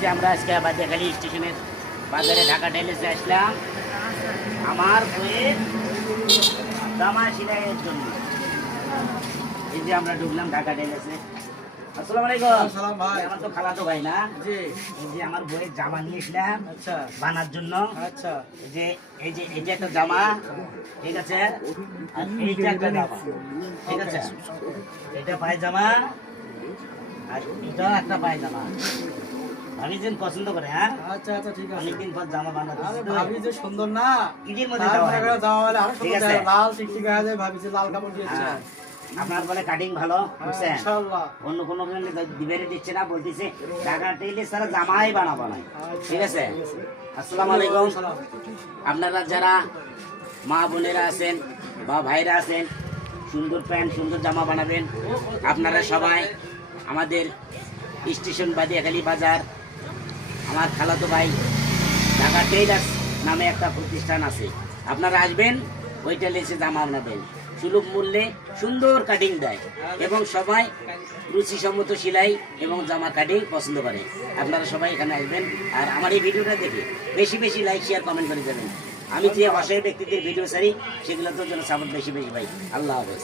যে আমরা আজকে বাদিয়াখালী স্টেশনের বাজারে ঢাকা টেইলার্সে আসলাম আমার বইয়ের জামা সেলাইয়ের জন্য। এই যে আমরা ঢুকলাম ঢাকা টেইলার্সে। আসসালামু আলাইকুম। সালাম ভাই। আমার তো খালাতো ভাই না? জি। এই যে আমার বইয়ের জামা নিয়েছিলাম আচ্ছা বানার জন্য। আচ্ছা এই যে এটা একটা জামা, ঠিক আছে, আর এইটা একটা জামা, ঠিক আছে, এটা পায়জামা আর এটাও একটা পায়জামা। ভাবি যেন পছন্দ করে, হ্যাঁ আচ্ছা আচ্ছা ঠিক আছে। অনেকদিন পর জামা বানাতে আরে ভাবি যে সুন্দর না, ঈদের মধ্যে তারপরে দেওয়া হয়। জামা বলে আরো ঠিক সুন্দর আছে। দেয়, লাল টিকটিক হয়ে যায়, ভাবি যে লাল কাপড় দিয়েছে। হ্যাঁ। আপনার বলে কাটিং ভালো বুঝছেন? ইনশাআল্লাহ। অন্য কোনো দিবেরে দিচ্ছে না, বলতেছে ঢাকা টেইলার্স ছাড়া জামাই বানাবো না। ঠিক আছে। আসসালামু আলাইকুম। আপনারা যারা মা বোনেরা আছেন বা ভাইরা আছেন, সুন্দর প্যান্ট সুন্দর জামা বানাবেন, আপনারা সবাই আমাদের স্টেশন বাদিয়াখালী বাজার, আমার খালাতো ভাই ঢাকা টেইলার্স নামে একটা প্রতিষ্ঠান আছে, আপনারা আসবেন, ওইটা লেসে জামা বানাবেন, সুলভ মূল্যে সুন্দর কাটিং দেয় এবং সবাই রুচিসম্মত সেলাই এবং জামা কাটিং পছন্দ করে। আপনারা সবাই এখানে আসবেন আর আমার এই ভিডিওটা দেখে বেশি বেশি লাইক শেয়ার কমেন্ট করে যাবেন। আমি যে অসহায় ব্যক্তিদের ভিডিও ছাড়ি সেগুলো তো যেন সাপোর্ট বেশি বেশি পাই। আল্লাহ হাফেজ।